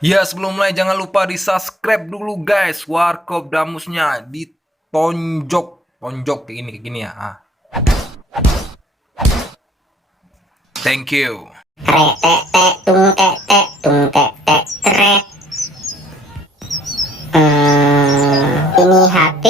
Ya, sebelum mulai jangan lupa di subscribe dulu guys. Warkop Damusnya tonjok kayak gini ya. Thank you. Tek tek tek tung tek tek tung tek tek trek. Ini HP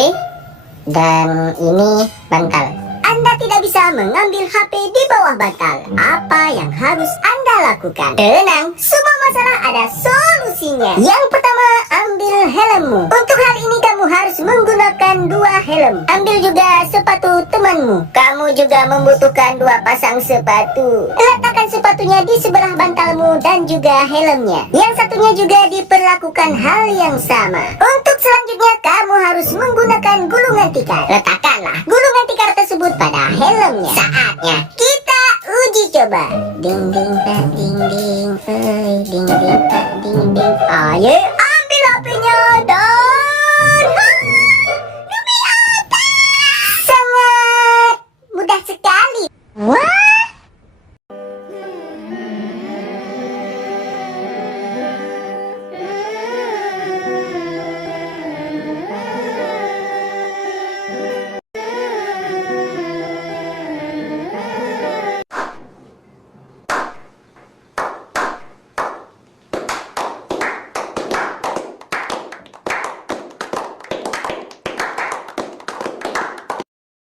dan ini bantal. Anda tidak bisa mengambil HP di bawah bantal. Apa yang harus Anda lakukan? Tenang, semua masalah ada solusinya. Yang pertama, ambil helmmu. Untuk hal ini kamu harus menggunakan 2 helm. Ambil juga sepatu temanmu. Kamu juga membutuhkan 2 pasang sepatu. Letakkan sepatunya di sebelah bantalmu dan juga helmnya. Yang satunya juga diperlakukan hal yang sama. Untuk selanjutnya kamu harus menggunakan gulungan tikar. Letakkanlah gulungan tikar tersebut pada helmnya. Saatnya kita uji coba. Ding ding tak ding ding, ding ding tak ding ding. Ayo